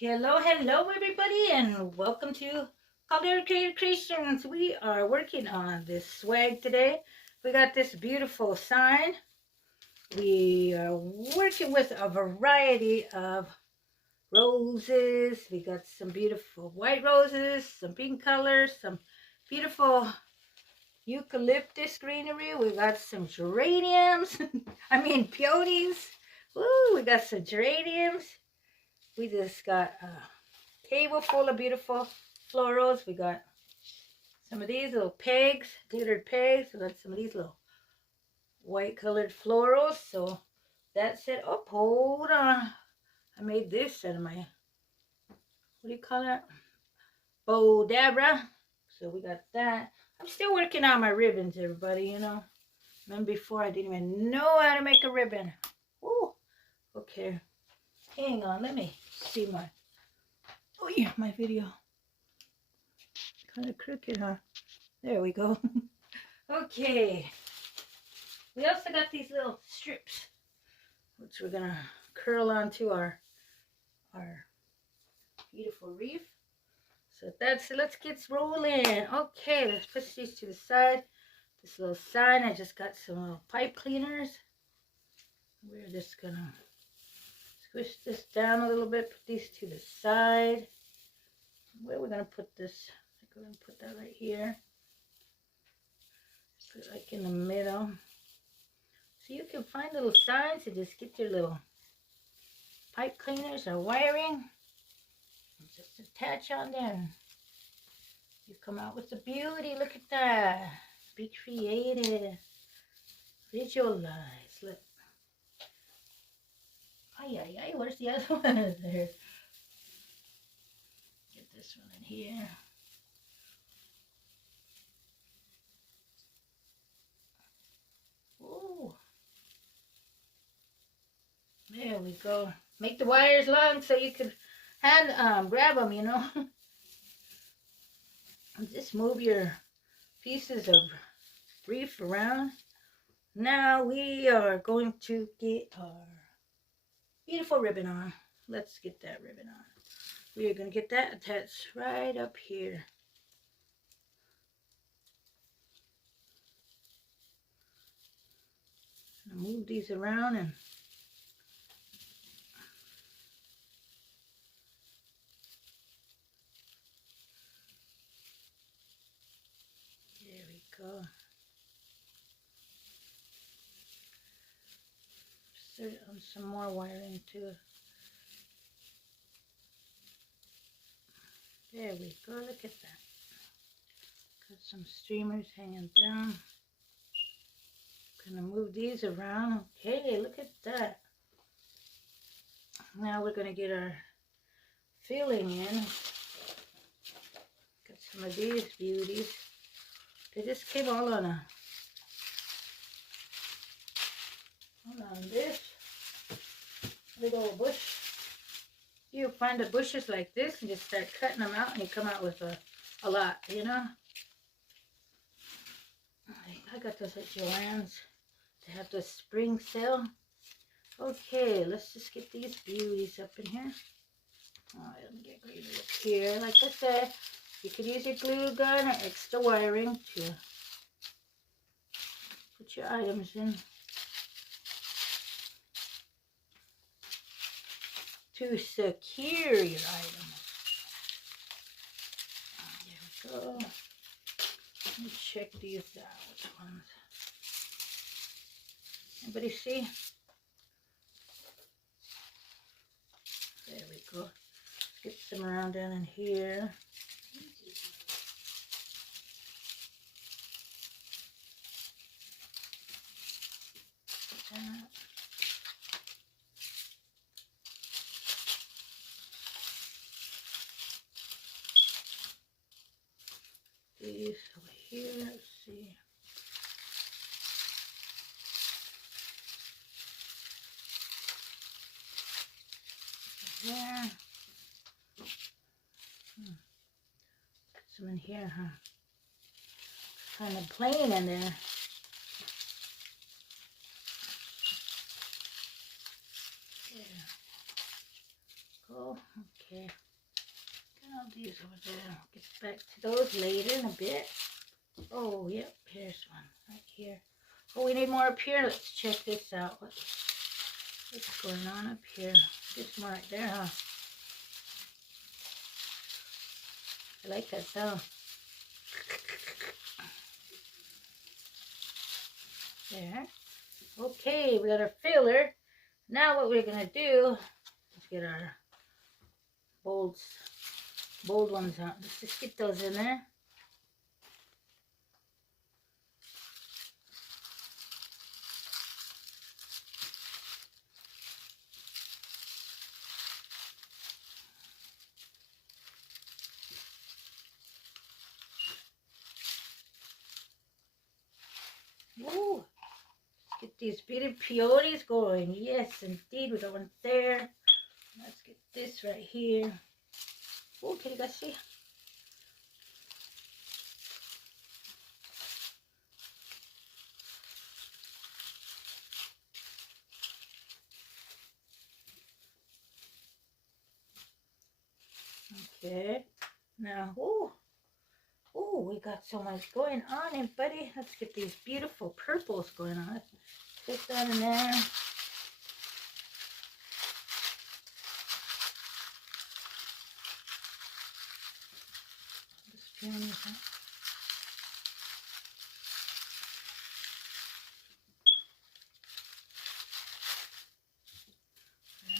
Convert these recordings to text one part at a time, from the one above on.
Hello, hello, everybody, and welcome to Caldera Creative Creations. We are working on this swag today. We got this beautiful sign. We are working with a variety of roses. We got some beautiful white roses, some pink colors, some beautiful eucalyptus greenery. We got some geraniums. Peonies. Woo, we got some geraniums. We just got table full of beautiful florals. We got some of these little pegs, glittered pegs. We got some of these little white colored florals. So that's it. Oh, hold on. I made this out of my, what do you call that? Bodabra. So we got that. I'm still working on my ribbons, everybody, you know. Remember before I didn't even know how to make a ribbon. Ooh. Okay. Hang on. Let me see my, oh yeah, my video. Kind of crooked, huh? There we go. Okay. We also got these little strips, which we're gonna curl onto our beautiful wreath. So that's it. Let's get rolling. Okay, let's put these to the side. This little sign, I just got some little pipe cleaners. We're just gonna squish this down a little bit, put these to the side. Where we're gonna put this? I think we're gonna put that right here. Put it like in the middle. So you can find little signs and just get your little pipe cleaners or wiring and just attach on there. You come out with the beauty. Look at that. Be creative. Visualize. Look. Ay, ay, ay. Where's the other one? There. Get this one in here. Ooh. There we go. Make the wires long so you can grab them, you know. Just move your pieces of wreath around. Now we are going to get our beautiful ribbon on. Let's get that ribbon on. We are going to get that attached right up here. I'm gonna move these around and there we go. Insert on some more wiring too. There we go. Look at that. Got some streamers hanging down. Gonna move these around. Okay, look at that. Now we're gonna get our filling in. Got some of these beauties. They just came all on this little bush. You find the bushes like this and just start cutting them out and you come out with a lot, you know. I got those at Joann's. They have the spring sale. Okay, let's just get these beauties up in here. Oh, let me get greedy up here. Like I said, you could use your glue gun or extra wiring to put your items in. To secure your items. There we go. Let me check these out. Which ones? Anybody see? There we go. Get some around down in here. That. These over here. Let's see. There. Put some in here, huh? Kind of plain in there. go. Okay. Get all these over there. Get back to those later in a bit. Oh, yep. Here's one right here. Oh, we need more up here. Let's check this out. What's going on up here? This one right there, huh? I like that sound. There. Okay, we got our filler. Now what we're gonna do is get our bold ones out. Let's just get those in there. Ooh, get these beautiful peonies going. Yes, indeed, we got one there. Let's get this right here. Oh, can you guys see? Okay, now, we got so much going on, and buddy, let's get these beautiful purples going on. Let's put that in there.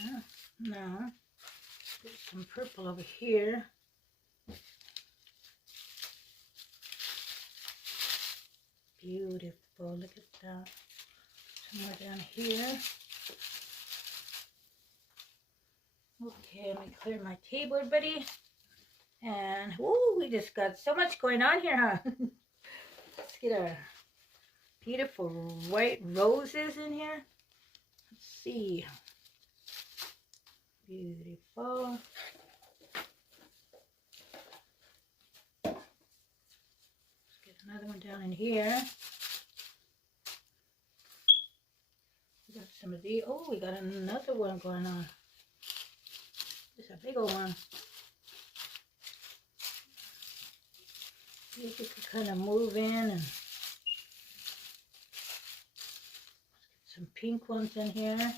Yeah, now, put some purple over here. Beautiful, look at that. Some more down here. Okay, let me clear my table, buddy. And, we just got so much going on here, huh? Let's get our beautiful white roses in here. Let's see. Beautiful. Let's get another one down in here. We got some of these. Oh, we got another one going on. It's a big old one. See if we can kind of move in and let's get some pink ones in here.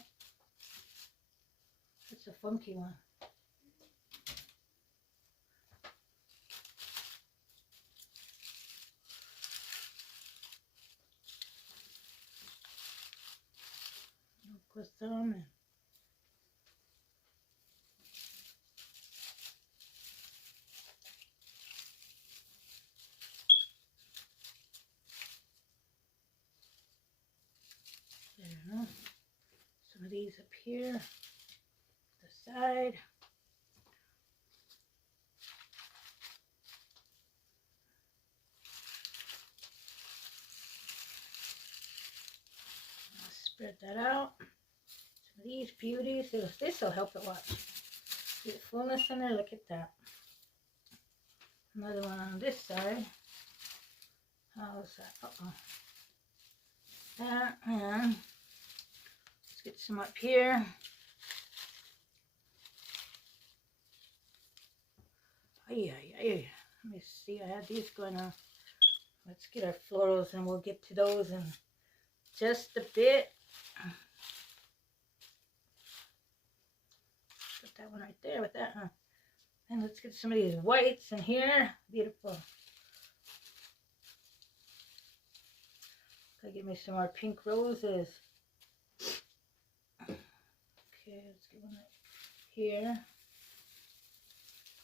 It's a funky one. Put some in. There. Some of these up here, the side. I'll spread that out. Some of these beauties. This will help it watch. See the fullness in there. Look at that. Another one on this side. How's that? That, and let's get some up here. Let me see, I had these going on. Let's get our florals and we'll get to those in just a bit. Put that one right there with that, huh? And let's get some of these whites in here. Beautiful. Gotta get me some more pink roses. Okay, let's get one right here.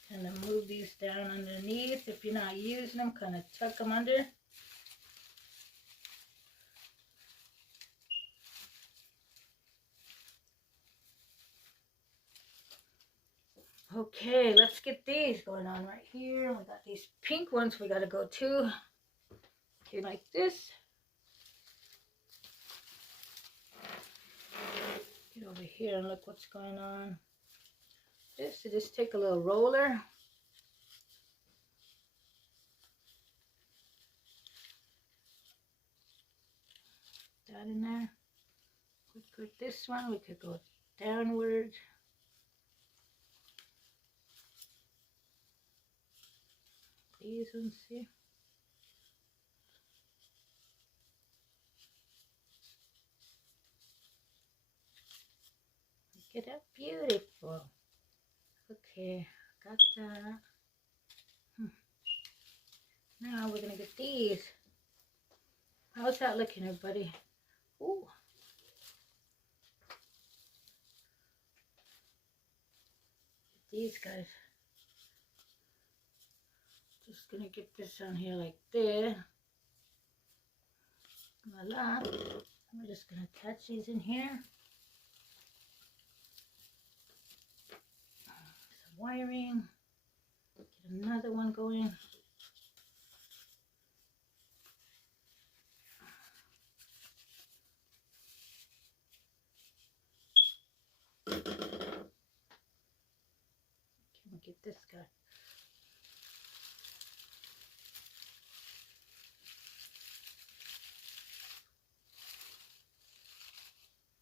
Kind of move these down underneath. If you're not using them, kind of tuck them under. Okay, let's get these going on right here. We got these pink ones we got to go to. Okay, like this. Get over here and look what's going on. Just take a little roller. That in there. We could this one, we could go downward. these ones here. Look at that, beautiful. Okay, got that. Now we're gonna get these. How's that looking, everybody? Ooh. These guys. Just gonna get this on here like this. Voila. We're just gonna attach these in here. Some wiring. Get another one going. Can we get this guy?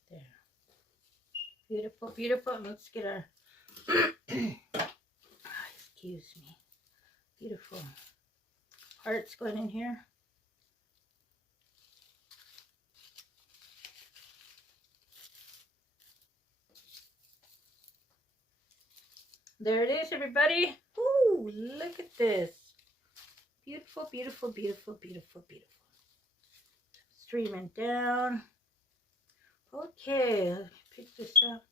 There. Beautiful, beautiful. Let's get our excuse me. Beautiful hearts going in here. There it is, everybody. Ooh, look at this. Beautiful, beautiful, beautiful, beautiful, beautiful. Streaming down. Okay, let's pick this up.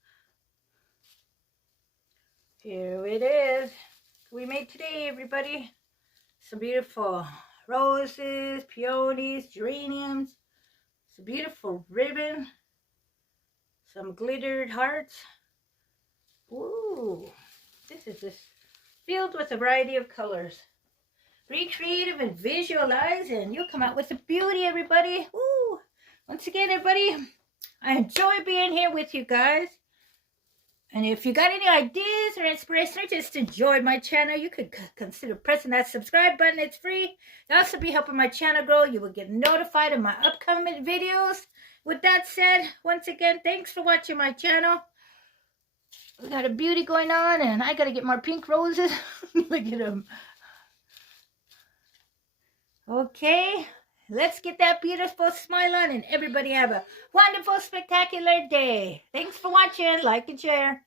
Here it is. We made today, everybody. Some beautiful roses, peonies, geraniums. Some beautiful ribbon. Some glittered hearts. Ooh, this is just filled with a variety of colors. Be creative and visualize, and you'll come out with a beauty, everybody. Ooh. Once again, everybody, I enjoy being here with you guys. And if you got any ideas or inspiration or just enjoyed my channel, you could consider pressing that subscribe button. It's free. You'll also be helping my channel grow. You will get notified of my upcoming videos. With that said, once again, thanks for watching my channel. We got a beauty going on, and I got to get more pink roses. Look at them. Okay, let's get that beautiful smile on, and everybody have a wonderful, spectacular day. Thanks for watching. Like and share.